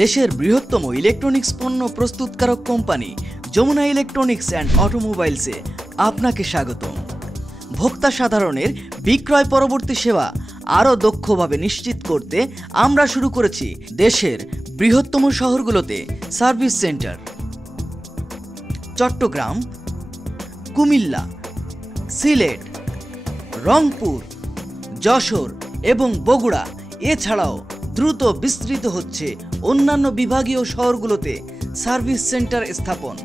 দেশের বৃহত্তম ইলেকট্রনিক্স পণ্য প্রস্তুতকারক কোম্পানি যমুনা ইলেকট্রনিক্স অ্যান্ড অটোমোবাইলসে আপনাকে স্বাগতম। ভোক্তা সাধারণের বিক্রয় পরবর্তী সেবা আরও দক্ষভাবে নিশ্চিত করতে আমরা শুরু করেছি দেশের বৃহত্তম শহরগুলোতে সার্ভিস সেন্টার। চট্টগ্রাম, কুমিল্লা, সিলেট, রংপুর, যশোর এবং বগুড়া এছাড়াও দ্রুত বিস্তৃত হচ্ছে অন্যান্য বিভাগীয় শহরগুলোতে সার্ভিস সেন্টার স্থাপন।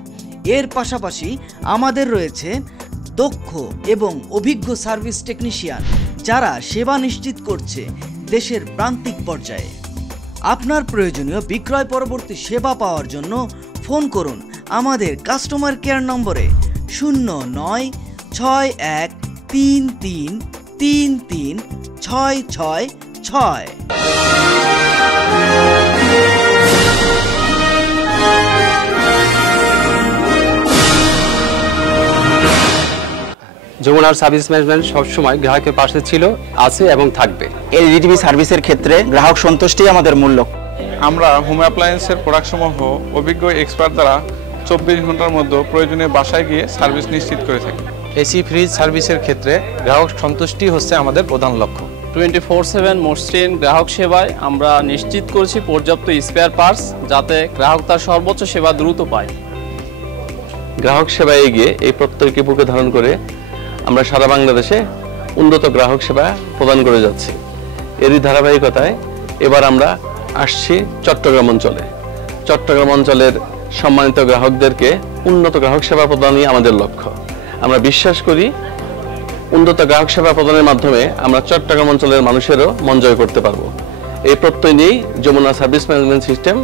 এর পাশাপাশি আমাদের রয়েছে দক্ষ এবং অভিজ্ঞ সার্ভিস টেকনিশিয়ান যারা সেবা নিশ্চিত করছে দেশের প্রান্তিক পর্যায়ে। আপনার প্রয়োজনীয় বিক্রয় পরবর্তী সেবা পাওয়ার জন্য ফোন করুন আমাদের কাস্টমার কেয়ার নম্বরে 09-6133336666। যমুনার সার্ভিস ম্যানেজমেন্ট সবসময় গ্রাহকের পাশে ছিল, আছে এবং থাকবে। এলইডি সার্ভিসের ক্ষেত্রে গ্রাহক সন্তুষ্টি আমাদের মূল লক্ষ্য। আমরা হোম অ্যাপ্লায়েন্সের প্রোডাক্টসমূহ অভিজ্ঞ এক্সপার্ট দ্বারা 24 ঘন্টার মধ্যে প্রয়োজনীয় বাসায় গিয়ে সার্ভিস নিশ্চিত করে থাকি। এসি ফ্রিজ সার্ভিসের ক্ষেত্রে গ্রাহক সন্তুষ্টি হচ্ছে আমাদের প্রধান লক্ষ্য। 24/7 মসৃণ গ্রাহক সেবায় আমরা নিশ্চিত করেছি পর্যাপ্ত স্পেয়ার পার্টস, যাতে গ্রাহক তার সর্বোচ্চ সেবা দ্রুত পায়। গ্রাহক সেবায় এগিয়ে এই প্রত্যয়কে বুকে ধারণ করে আমরা সারা বাংলাদেশে উন্নত গ্রাহক সেবা প্রদান করে যাচ্ছি। এরই ধারাবাহিকতায় এবার আমরা আসছি চট্টগ্রাম অঞ্চলে। চট্টগ্রাম অঞ্চলের সম্মানিত গ্রাহকদেরকে উন্নত গ্রাহক সেবা প্রদানই আমাদের লক্ষ্য। আমরা বিশ্বাস করি উন্নত গ্রাহক সেবা প্রদানের মাধ্যমে আমরা চট্টগ্রাম অঞ্চলের মানুষেরও মন জয় করতে পারবো। এই প্রত্যয় নিয়েই যমুনা সার্ভিস ম্যানেজমেন্ট সিস্টেম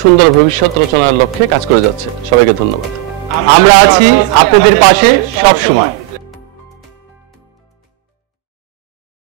সুন্দর ভবিষ্যৎ রচনার লক্ষ্যে কাজ করে যাচ্ছে। সবাইকে ধন্যবাদ। আমরা আছি আপনাদের পাশে সব সময়।